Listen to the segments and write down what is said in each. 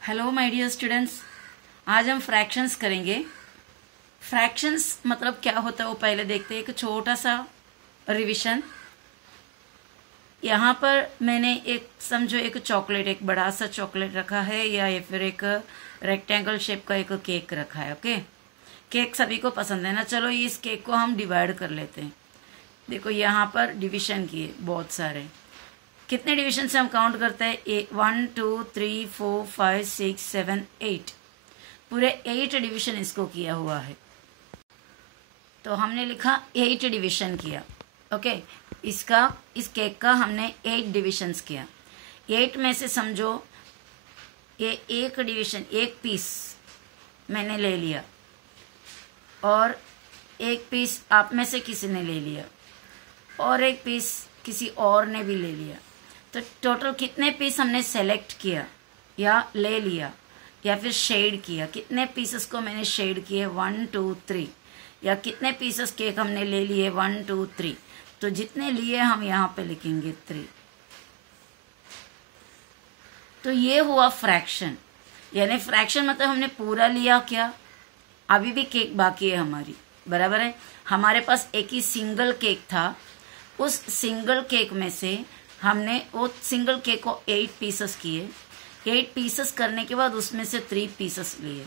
Hello my dear students, आज हम fractions करेंगे। फ्रैक्शंस मतलब क्या होता है वो पहले देखते हैं। एक छोटा सा रिवीजन। यहाँ पर मैंने समझो एक चॉकलेट, एक बड़ा सा चॉकलेट रखा है या फिर एक रेक्टेंगल शेप का एक केक रखा है। ओके, केक सभी को पसंद है ना। चलो इस केक को हम डिवाइड कर लेते हैं। देखो यहाँ पर डिवीजन किए बहुत सारे। कितने डिवीजन से हम काउंट करते हैं? 1 2 3 4 5 6 7 8, पूरे 8 डिवीजन इसको किया हुआ है। तो हमने लिखा 8 डिवीजन किया। ओके, इस केक का हमने 8 डिविजन्स किया। 8 में से समझो ये एक डिवीजन, एक पीस मैंने ले लिया और एक पीस आप में से किसी ने ले लिया और एक पीस किसी और ने भी ले लिया। तो टोटल कितने पीस हमने सेलेक्ट किया या ले लिया या फिर शेड किया? कितने पीसेस को मैंने शेड किए? 1 2 3। या कितने पीसेस केक हमने ले लिए? 1 2 3। तो जितने लिए हम यहाँ पे लिखेंगे 3। तो ये हुआ फ्रैक्शन। यानी फ्रैक्शन मतलब हमने पूरा लिया क्या? अभी भी केक बाकी है हमारी, बराबर है। हमारे पास एक ही सिंगल केक था। उस सिंगल केक में से हमने वो सिंगल केक को 8 पीसेस किए। 8 पीसेस करने के बाद उसमें से 3 पीसेस लिए।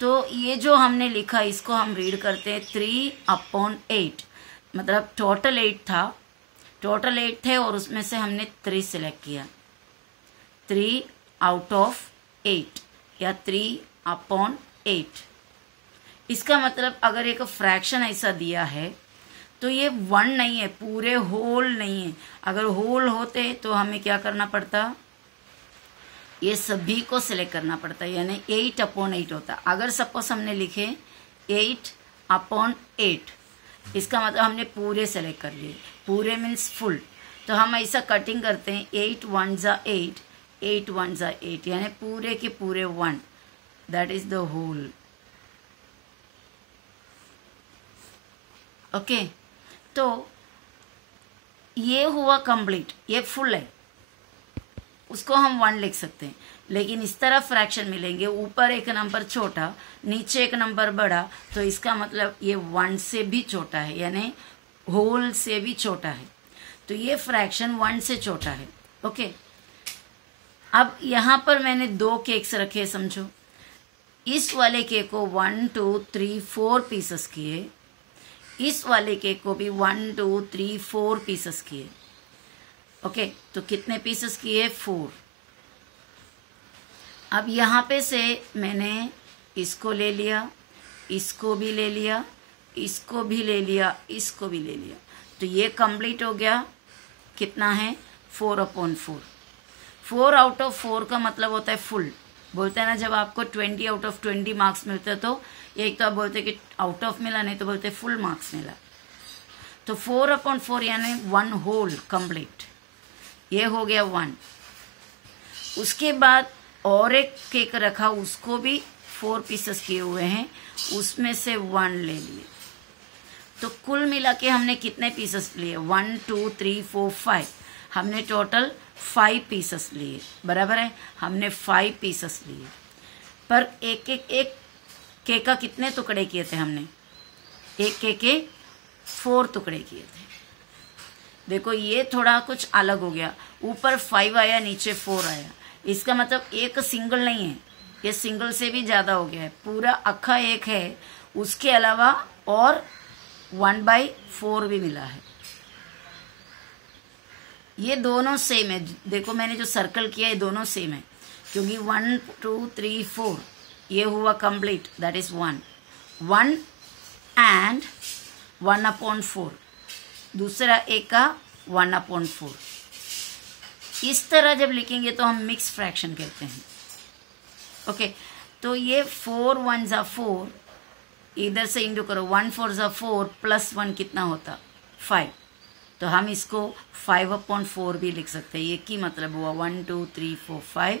तो ये जो हमने लिखा इसको हम रीड करते हैं 3/8। मतलब टोटल 8 था, टोटल 8 थे और उसमें से हमने 3 सिलेक्ट किया। 3 आउट ऑफ 8 या 3/8। इसका मतलब अगर एक फ्रैक्शन ऐसा दिया है तो ये 1 नहीं है, पूरे होल नहीं है। अगर होल होते तो हमें क्या करना पड़ता? ये सभी को सिलेक्ट करना पड़ता, यानी 8/8 होता। अगर सपोज हमने लिखे 8/8, इसका मतलब हमने पूरे सेलेक्ट कर लिए। पूरे मीन्स फुल। तो हम ऐसा कटिंग करते हैं 8 1 जा 8, 8 1 जा 8, यानी पूरे के पूरे 1। That is the whole. Okay, तो ये हुआ कंप्लीट, ये फुल है, उसको हम 1 लिख सकते हैं। लेकिन इस तरह फ्रैक्शन मिलेंगे, ऊपर एक नंबर छोटा, नीचे एक नंबर बड़ा, तो इसका मतलब ये 1 से भी छोटा है, यानी होल से भी छोटा है। तो ये फ्रैक्शन 1 से छोटा है। ओके, अब यहाँ पर मैंने 2 केक्स रखे, समझो। इस वाले केक को 1 2 3 4 पीसेस किए। इस वाले केक को भी 1 2 3 4 पीसेस किए। ओके, तो कितने पीसेस किए? 4। अब यहाँ पे से मैंने इसको ले लिया, इसको भी ले लिया, इसको भी ले लिया, इसको भी ले लिया। तो ये कंप्लीट हो गया। कितना है? 4/4। 4 आउट ऑफ 4 का मतलब होता है फुल। बोलते हैं ना, जब आपको 20 आउट ऑफ 20 मार्क्स मिलते हैं तो एक तो आप बोलते हैं कि आउट ऑफ मिला, नहीं तो बोलते फुल मार्क्स मिला। तो 4/4 यानी 1 होल कंप्लीट। ये हो गया 1। उसके बाद और एक केक रखा, उसको भी 4 पीसेस किए हुए हैं, उसमें से 1 ले लिए। तो कुल मिला के हमने कितने पीसेस लिए? 1 2 3 4 5। हमने टोटल 5 पीसेस लिए, बराबर है। हमने 5 पीसेस लिए, पर एक केक का कितने टुकड़े किए थे हमने? एक केक के 4 टुकड़े किए थे। देखो ये थोड़ा कुछ अलग हो गया, ऊपर 5 आया, नीचे 4 आया। इसका मतलब एक सिंगल नहीं है, ये सिंगल से भी ज्यादा हो गया है। पूरा अक्खा एक है, उसके अलावा और 1/4 भी मिला है। ये दोनों सेम है। देखो मैंने जो सर्कल किया है दोनों सेम है, क्योंकि 1 2 3 4 ये हुआ कंप्लीट, दैट इज 1 एंड 1/4। दूसरा एक का 1/4। इस तरह जब लिखेंगे तो हम मिक्स फ्रैक्शन कहते हैं। ओके, तो ये 4 1 जा 4, इधर से इंटू करो, 1 4 जा 4 प्लस 1 कितना होता? 5। तो हम इसको 5/4 भी लिख सकते हैं। ये की मतलब हुआ 1 2 3 4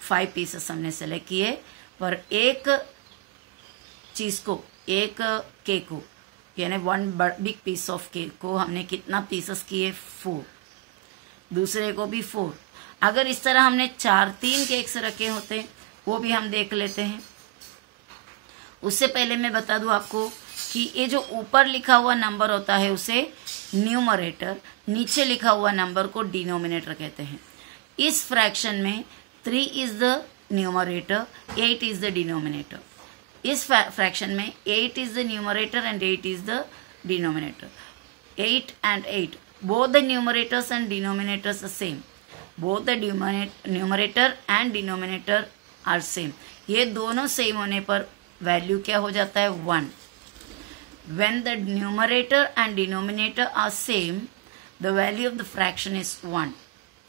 5 पीसेस हमने सेलेक्ट किए, पर एक चीज को, एक केक को, यानी 1 बिग पीस ऑफ केक को हमने कितना पीसेस किए? 4। दूसरे को भी 4। अगर इस तरह हमने 3 केक्स रखे होते वो भी हम देख लेते हैं। उससे पहले मैं बता दूं आपको कि ये जो ऊपर लिखा हुआ नंबर होता है उसे न्यूमरेटर, नीचे लिखा हुआ नंबर को डिनोमिनेटर कहते हैं। इस फ्रैक्शन में 3 is the numerator, 8 is the denominator. इस फ्रैक्शन में 8 is the numerator and 8 is the denominator. 8 and 8, both the numerators and denominators are same. Both the numerator and denominator are same. ये दोनों same होने पर value क्या हो जाता है? 1. When the numerator and denominator are same, the value of the fraction is 1.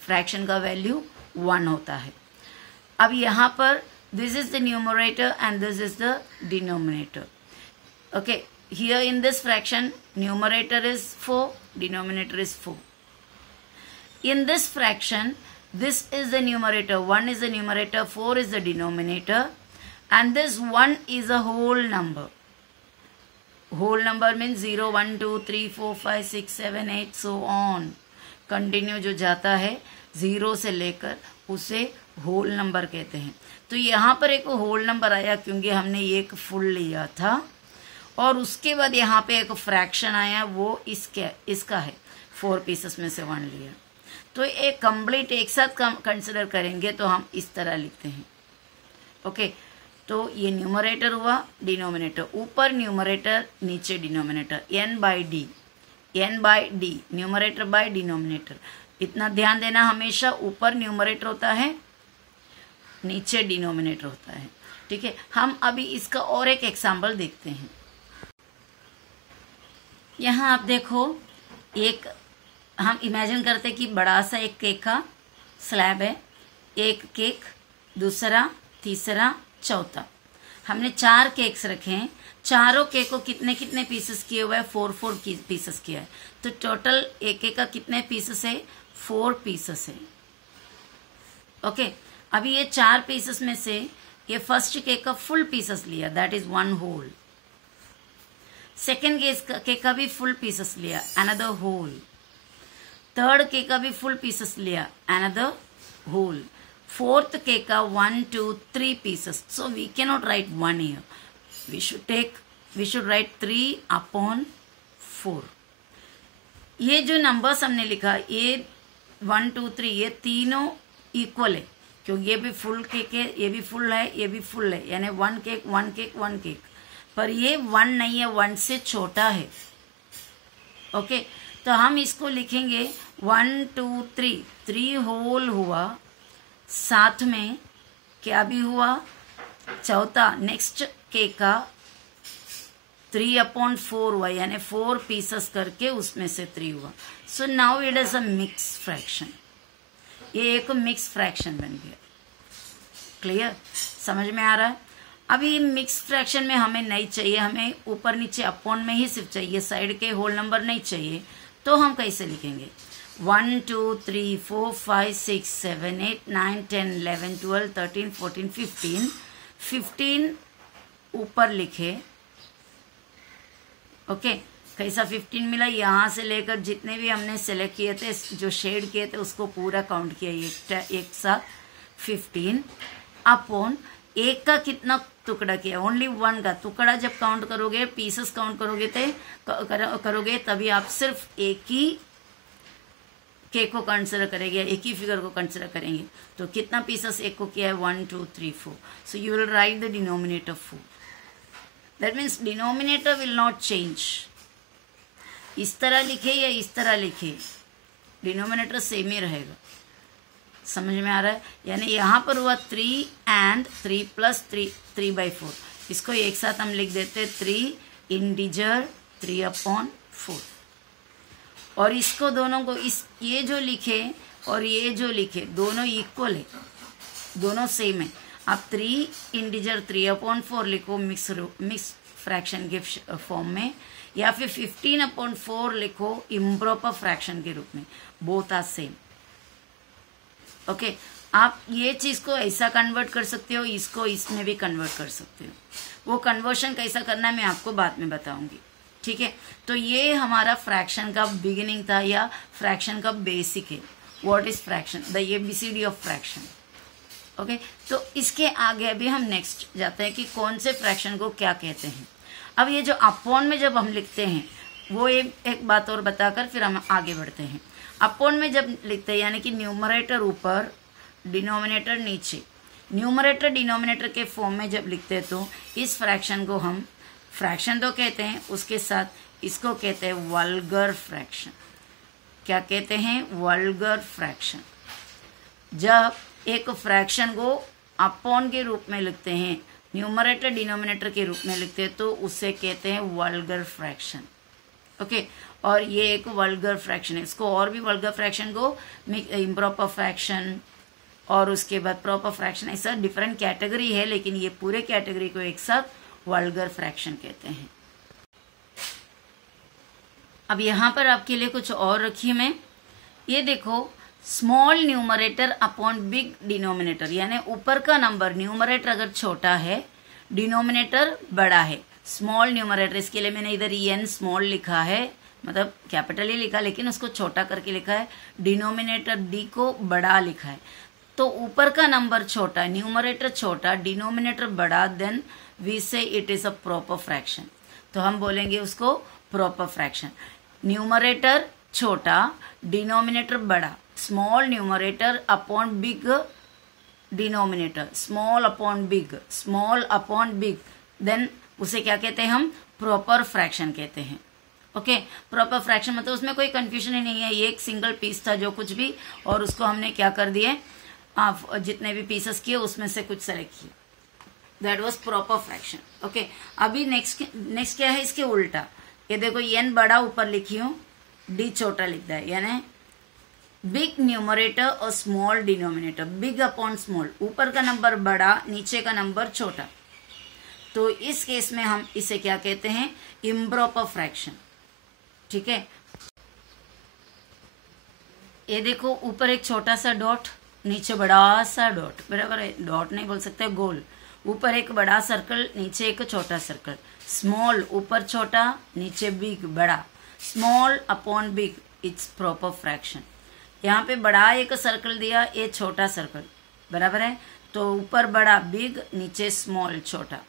Fraction का value 1 होता है। अब यहाँ पर this is the numerator and this is the denominator. Okay, here in this fraction, numerator is 4, denominator is 4. In this fraction, this is the numerator, 1 is the numerator, 4 is the denominator, and this 1 is a whole number. Whole number means 0, 1, 2, 3, 4, 5, 6, 7, 8, so on. Continue जो जाता है 0 से लेकर उसे whole number कहते हैं। तो यहाँ पर एक होल नंबर आया क्योंकि हमने ये एक फुल लिया था, और उसके बाद यहाँ पे एक फ्रैक्शन आया, वो इसका है, 4 पीसेस में से 1 लिया। तो एक कंप्लीट एक साथ कंसिडर करेंगे तो हम इस तरह लिखते हैं। ओके, तो ये न्यूमरेटर हुआ, डिनोमिनेटर, ऊपर न्यूमरेटर नीचे denominator, n by D, numerator by denominator. इतना ध्यान देना, हमेशा ऊपर न्यूमरेटर होता है, नीचे डिनोमिनेटर होता है। ठीक है, हम अभी इसका और एक एग्जाम्पल देखते हैं। यहाँ आप देखो, एक हम इमेजिन करते हैं कि बड़ा सा एक केक का स्लैब है, एक केक, दूसरा, तीसरा, चौथा। हमने 4 केक्स रखे हैं, चारों केक को कितने कितने पीसेस किए हुए हैं? 4 पीसेस किया है। तो टोटल एक केक का कितने पीसेस है? 4 पीसेस है। ओके, अभी ये 4 पीसेस में से ये फर्स्ट केक का फुल पीसेस लिया, that is 1 whole. Second cake का भी फुल पीसेस लिया, अनदर होल। थर्ड केक का भी फुल पीसेस लिया, अनदर होल। फोर्थ केक का 1, 2, 3 pieces. So we can not write 1 here. We should write 3 upon 4. ये जो नंबर्स हमने लिखा, ये 1, 2, 3, ये तीनों इक्वल है, क्योंकि ये भी फुल केक है, ये भी फुल है, ये भी फुल है, यानी 1 केक 1 केक 1 केक। पर ये 1 नहीं है, 1 से छोटा है। ओके, तो हम इसको लिखेंगे 1, 2, 3 होल हुआ, साथ में क्या भी हुआ? चौथा नेक्स्ट केक का 3 upon 4 हुआ, यानी 4 पीसेस करके उसमें से 3 हुआ। So now it is a mix fraction. ये एक मिक्स फ्रैक्शन बन गया। क्लियर? समझ में आ रहा है? अभी मिक्स फ्रैक्शन में हमें नहीं चाहिए, हमें ऊपर नीचे अपॉन में ही सिर्फ चाहिए, साइड के होल नंबर नहीं चाहिए। तो हम कैसे लिखेंगे? 1, 2, 3, 4, 5, 6, 7, 8, 9, 10, 11, 12, 13, 14, 15। 15 ऊपर लिखे। ओके, कैसा 15 मिला? यहाँ से लेकर जितने भी हमने सेलेक्ट किए थे, जो शेड किए थे, उसको पूरा काउंट किया एक साथ 15 अपॉन एक का कितना टुकड़ा किया? ओनली 1 का टुकड़ा। जब काउंट करोगे, पीसेस काउंट करोगे तभी आप सिर्फ एक ही केक को कंसिडर करेंगे, एक ही फिगर को कंसिडर करेंगे। तो कितना पीसेस एक को किया है? 1, 2, 3, 4। So you will write the denominator 4। That means denominator will not change. इस तरह लिखे या इस तरह लिखे, डिनोमिनेटर सेम ही रहेगा। समझ में आ रहा है? यानी यहाँ पर हुआ 3 and 3 plus 3 by 4। इसको एक साथ हम लिख देते 3 इंटीजर 3 upon 4। और इसको दोनों को ये जो लिखे और ये जो लिखे दोनों इक्वल है, दोनों सेम है। आप 3 इंटीजर 3 upon 4 लिखो मिक्स फ्रैक्शन के फॉर्म में, या फिर 15 upon 4 लिखो इम्प्रॉपर फ्रैक्शन के रूप में। Both are same. ओके, आप ये चीज को ऐसा कन्वर्ट कर सकते हो, इसको इसमें भी कन्वर्ट कर सकते हो। वो कन्वर्शन कैसा करना है मैं आपको बाद में बताऊंगी। ठीक है, तो ये हमारा फ्रैक्शन का बिगिनिंग था या फ्रैक्शन का बेसिक है। What is fraction, the ABCD of fraction. Okay, तो इसके आगे अभी हम नेक्स्ट जाते हैं कि कौन से फ्रैक्शन को क्या कहते हैं। अब ये जो अपॉन में जब हम लिखते हैं वो एक बात और बताकर फिर हम आगे बढ़ते हैं। अपॉन में जब लिखते हैं यानी कि न्यूमरेटर ऊपर डिनोमिनेटर नीचे, न्यूमरेटर डिनोमिनेटर के फॉर्म में जब लिखते हैं तो इस फ्रैक्शन को हम फ्रैक्शन तो कहते हैं, उसके साथ इसको कहते हैं वल्गर फ्रैक्शन। क्या कहते हैं? Vulgar fraction. जब एक फ्रैक्शन को अपॉन के रूप में लिखते हैं, न्यूमरेटर डिनोमिनेटर के रूप में लिखते हैं, तो उसे कहते हैं वल्गर फ्रैक्शन। ओके, और ये एक वल्गर फ्रैक्शन है। इसको और भी वल्गर फ्रैक्शन को इम्प्रॉपर फ्रैक्शन और उसके बाद प्रॉपर फ्रैक्शन, ऐसा डिफरेंट कैटेगरी है, लेकिन ये पूरे कैटेगरी को एक साथ वल्गर फ्रैक्शन कहते हैं। अब यहाँ पर आपके लिए कुछ और रखी मैं, ये देखो, small numerator upon big denominator, यानी ऊपर का नंबर न्यूमरेटर अगर छोटा है, डिनोमिनेटर बड़ा है। स्मॉल न्यूमरेटर, इसके लिए मैंने इधर एन स्मॉल लिखा है, मतलब कैपिटल ही लिखा, लेकिन उसको छोटा करके लिखा है। डिनोमिनेटर डी को बड़ा लिखा है। तो ऊपर का नंबर छोटा, न्यूमरेटर छोटा, डिनोमिनेटर बड़ा, then we say it is a proper fraction. तो हम बोलेंगे उसको प्रॉपर फ्रैक्शन। न्यूमरेटर छोटा, डिनोमिनेटर बड़ा, small numerator upon big denominator, small upon big, small upon big, then उसे क्या कहते हैं हम? प्रॉपर फ्रैक्शन कहते हैं। ओके, प्रॉपर फ्रैक्शन मतलब उसमें कोई कंफ्यूजन ही नहीं है, ये एक सिंगल पीस था जो कुछ भी, और उसको हमने क्या कर दिए, जितने भी पीसेस किए उसमें से कुछ सेलेक्ट किए, that was proper fraction. Okay, अभी नेक्स्ट क्या है इसके उल्टा। ये देखो, एन बड़ा ऊपर लिखी हूँ, डी छोटा लिखता है, यानी बिग न्यूमरेटर और small denominator, big upon small, ऊपर का नंबर बड़ा, नीचे का नंबर छोटा। तो इस केस में हम इसे क्या कहते हैं? Improper fraction. ठीक है, ये देखो, ऊपर एक छोटा सा डॉट, नीचे बड़ा सा डॉट, बराबर है, डॉट नहीं बोल सकते, गोल। ऊपर एक बड़ा सर्कल, नीचे एक छोटा सर्कल। स्मॉल ऊपर छोटा, नीचे बिग बड़ा, small upon big, it's proper fraction. यहाँ पे बड़ा एक सर्कल दिया, ये छोटा सर्कल, बराबर है। तो ऊपर बड़ा बिग, नीचे स्मॉल छोटा,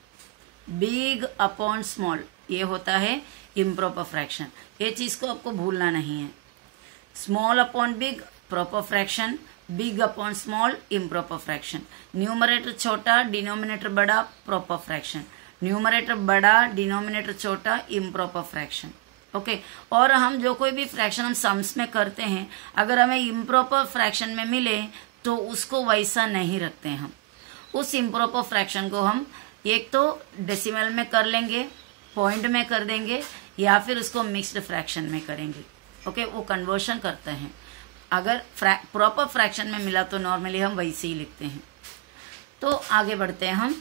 बिग अपॉन स्मॉल, ये होता है इम्प्रॉपर फ्रैक्शन। ये चीज को आपको भूलना नहीं है। Small upon big proper fraction, big upon small improper fraction. Numerator छोटा, डिनोमिनेटर बड़ा, प्रॉपर फ्रैक्शन। न्यूमरेटर बड़ा, डिनोमिनेटर छोटा, इम्प्रॉपर फ्रैक्शन। ओके, और हम जो कोई भी फ्रैक्शन हम सम्स में करते हैं, अगर हमें इम्प्रॉपर फ्रैक्शन में मिले तो उसको वैसा नहीं रखते हैं हम। उस इम्प्रॉपर फ्रैक्शन को हम एक तो डेसिमल में कर लेंगे, पॉइंट में कर देंगे, या फिर उसको मिक्स्ड फ्रैक्शन में करेंगे। ओके, वो कन्वर्शन करते हैं। अगर प्रॉपर फ्रैक्शन में मिला तो नॉर्मली हम वैसे ही लिखते हैं। तो आगे बढ़ते हैं हम।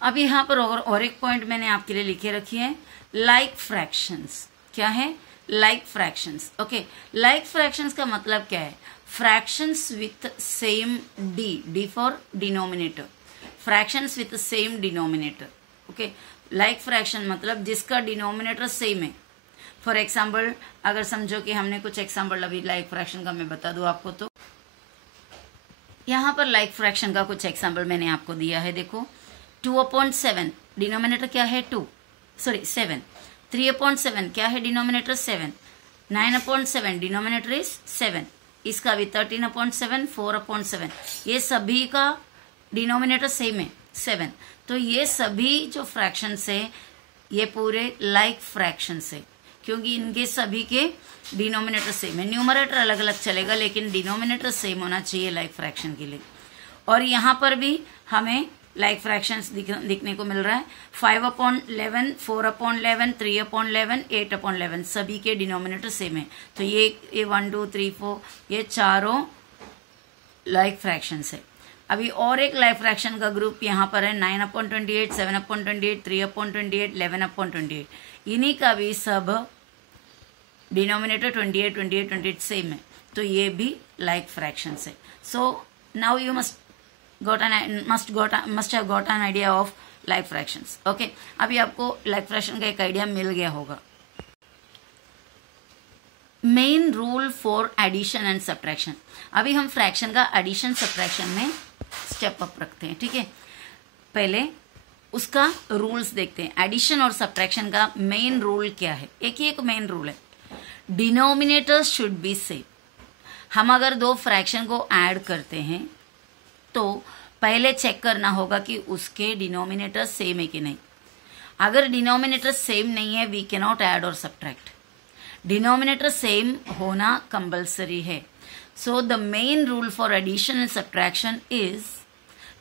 अब यहाँ पर और एक पॉइंट मैंने आपके लिए लिखे रखी है, लाइक फ्रैक्शंस। क्या है? Like fractions. Okay, like fractions का मतलब क्या है? Fractions with same D for denominator, fractions with same denominator. Okay, like fraction मतलब जिसका डिनोमिनेटर सेम है। फॉर एग्जाम्पल, अगर समझो कि हमने कुछ एग्जाम्पल अभी लाइक फ्रैक्शन का मैं बता दूं आपको, तो यहाँ पर लाइक फ्रैक्शन का कुछ एग्जाम्पल मैंने आपको दिया है। देखो, 2/7 डिनोमिनेटर क्या है? 7। 3/7 क्या है? डिनोमिनेटर 7। 9/7 denominator is 7। इसका भी 13/7, 4/7, ये सभी का डिनोमिनेटर सेम है 7। तो ये सभी जो फ्रैक्शंस है ये पूरे लाइक फ्रैक्शंस है, क्योंकि इनके सभी के डिनोमिनेटर सेम है। न्यूमरेटर अलग अलग चलेगा, लेकिन डिनोमिनेटर सेम होना चाहिए लाइक फ्रैक्शन के लिए। और यहाँ पर भी हमें लाइक फ्रैक्शंस दिखने को मिल रहा है। 5/11, 4/11, 3/11, 8/11, सभी के डिनोमिनेटर सेम है। तो ये 1, 2, 3, 4 ये चारों लाइक फ्रैक्शंस है। अभी और एक लाइक फ्रैक्शन का ग्रुप यहाँ पर है, 9/28, 7/28, 3/28, 11/28। इन्हीं का भी सब डिनोमिनेटर 28, 28, 28 सेम है। तो ये भी लाइक फ्रैक्शंस है। So now you must have got an idea of like fractions. Okay, अभी आपको like fraction का एक आइडिया मिल गया होगा। Main rule for addition and subtraction. अभी हम फ्रैक्शन का एडिशन सब्ट्रैक्शन में स्टेप अप रखते हैं, ठीक है। पहले उसका रूल्स देखते हैं। एडिशन और सब्ट्रैक्शन का मेन रूल क्या है? एक मेन रूल है, डिनोमिनेटर्स शुड बी सेम। हम अगर दो फ्रैक्शन को ऐड करते हैं तो पहले चेक करना होगा कि उसके डिनोमिनेटर सेम है कि नहीं। अगर डिनोमिनेटर सेम नहीं है, वी कैन नॉट ऐड और सब्ट्रैक्ट। डिनोमिनेटर सेम होना कंपल्सरी है। So the main rule for addition and subtraction is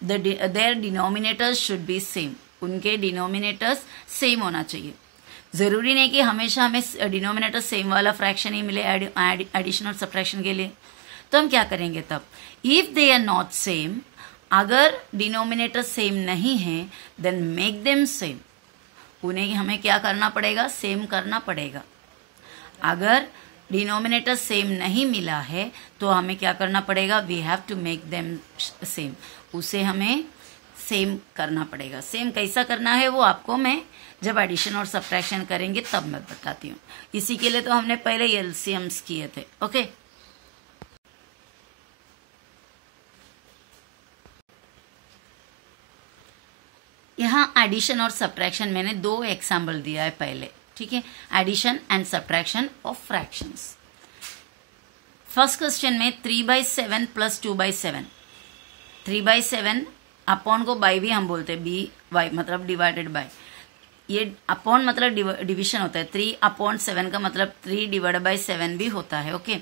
their denominators should be same. उनके डिनोमिनेटर्स सेम होना चाहिए। जरूरी नहीं कि हमेशा हमें डिनोमिनेटर सेम वाला फ्रैक्शन ही मिले एडिशन और सब्ट्रैक्शन के लिए। तो हम क्या करेंगे तब? If they are not same, अगर डिनोमिनेटर सेम नहीं है, देन मेक देम सेम। उन्हें हमें क्या करना पड़ेगा? सेम करना पड़ेगा। अगर डिनोमिनेटर सेम नहीं मिला है तो हमें क्या करना पड़ेगा? We have to make them same. उसे हमें सेम करना पड़ेगा। सेम कैसा करना है वो आपको मैं जब एडिशन और सब्ट्रैक्शन करेंगे तब मैं बताती हूँ। इसी के लिए तो हमने पहले एलसीएम्स किए थे। ओके, यहाँ एडिशन और सब्ट्रैक्शन मैंने दो एग्जाम्पल दिया है पहले, ठीक है। Addition and subtraction of fractions. First question में 3/7 + 2/7। 3/7 अपॉन को बाई भी हम बोलते हैं, बी वाई मतलब डिवाइडेड बाय। ये अपॉन मतलब डिवीजन होता है। 3/7 का मतलब 3/7 भी होता है। ओके,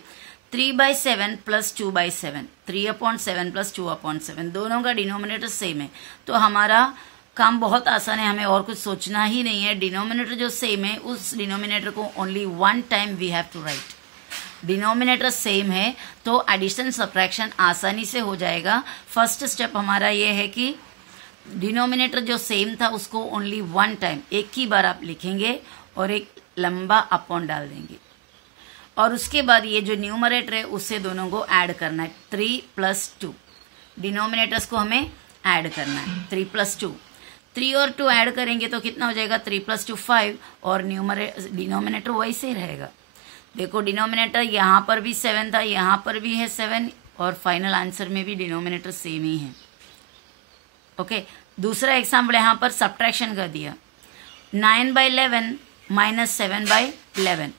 3/7 + 2/7, 3/7 + 2/7, दोनों का डिनोमिनेटर सेम है। तो हमारा काम बहुत आसान है, हमें और कुछ सोचना ही नहीं है। डिनोमिनेटर जो सेम है उस डिनोमिनेटर को only one time we have to write. Denominator same है तो एडिशन सब्ट्रैक्शन आसानी से हो जाएगा। फर्स्ट स्टेप हमारा ये है कि डिनोमिनेटर जो सेम था उसको ओनली वन टाइम, एक ही बार आप लिखेंगे और एक लंबा अपॉन डाल देंगे। और उसके बाद ये जो न्यूमरेटर है उससे दोनों को ऐड करना है। 3 + 2 डिनोमिनेटर्स को हमें ऐड करना है। 3 + 2, 3 और 2 ऐड करेंगे तो कितना हो जाएगा? 3 + 2 5 और डिनोमिनेटर वैसे ही रहेगा। देखो डिनोमिनेटर यहाँ पर भी 7 था, यहाँ पर भी है 7 और फाइनल आंसर में भी डिनोमिनेटर सेम ही है। ओके, दूसरा एग्जाम्पल यहाँ पर सब्ट्रैक्शन कर दिया। 9/11 - 7/11,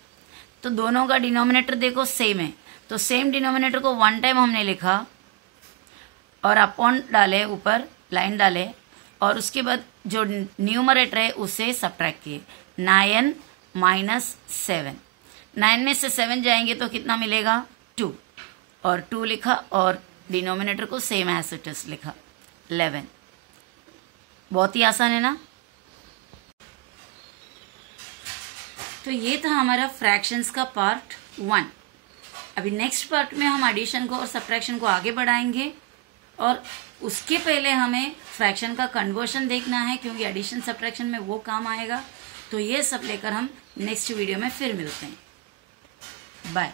तो दोनों का डिनोमिनेटर देखो सेम है। तो सेम डिनोमिनेटर को वन टाइम हमने लिखा और अपॉन डाले, ऊपर लाइन डाले और उसके बाद जो न्यूमरेटर है उसे सब्ट्रैक्ट किए। 9 - 7, 9 में से 7 जाएंगे तो कितना मिलेगा? 2 और 2 लिखा और डिनोमिनेटर को सेम एज इट इज लिखा 11। बहुत ही आसान है ना। तो ये था हमारा फ्रैक्शंस का पार्ट 1। अभी नेक्स्ट पार्ट में हम एडिशन को और सब्ट्रैक्शन को आगे बढ़ाएंगे और उसके पहले हमें फ्रैक्शन का कन्वर्शन देखना है क्योंकि एडिशन सब्ट्रैक्शन में वो काम आएगा। तो ये सब लेकर हम नेक्स्ट वीडियो में फिर मिलते हैं। बाय।